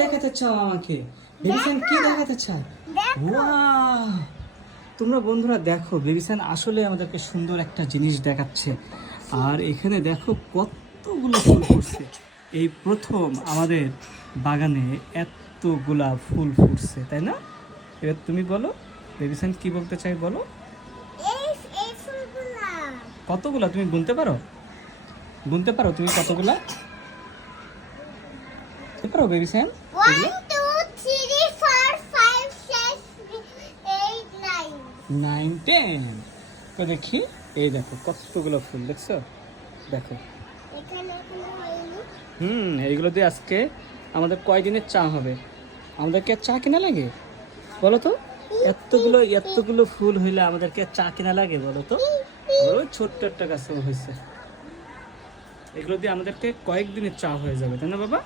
দেখাতে চাও আমাকে? বেবিসান কি দেখাতে চায়? ওয়াও! তোমরা বন্ধুরা দেখো, বেবিসান আসলে আমাদেরকে সুন্দর একটা জিনিস দেখাচ্ছে। আর এখানে দেখো কতগুলো ফুল ফুটছে। এই প্রথম আমাদের বাগানে এতগুলা ফুল ফুটছে, তাই না? এবার তুমি বলো, বেবিসান কি বলতে চাই বলো। কতগুলা তুমি গুনতে পারো? গুনতে পারো তুমি কতগুলা? গুনতে পারো বেবিসান? 1 2 3 4 5 6 8 9 9 10। তো দেখি, এই দেখো কতগুলো ফুল দেখছো, দেখো। এখানে হয়নি। এইগুলো দিয়ে আজকে আমাদের কয়দিনের চা হবে? আমাদেরকে আর চা কেনা লাগে বলো তো? এতগুলো ফুল হইলে আমাদেরকে আর চা কেনা লাগে বলো তো? ওই ছোট্ট একটা গাছ হয়েছে, এগুলো দিয়ে আমাদেরকে কয়েকদিনের চা হয়ে যাবে, তাই না বাবা?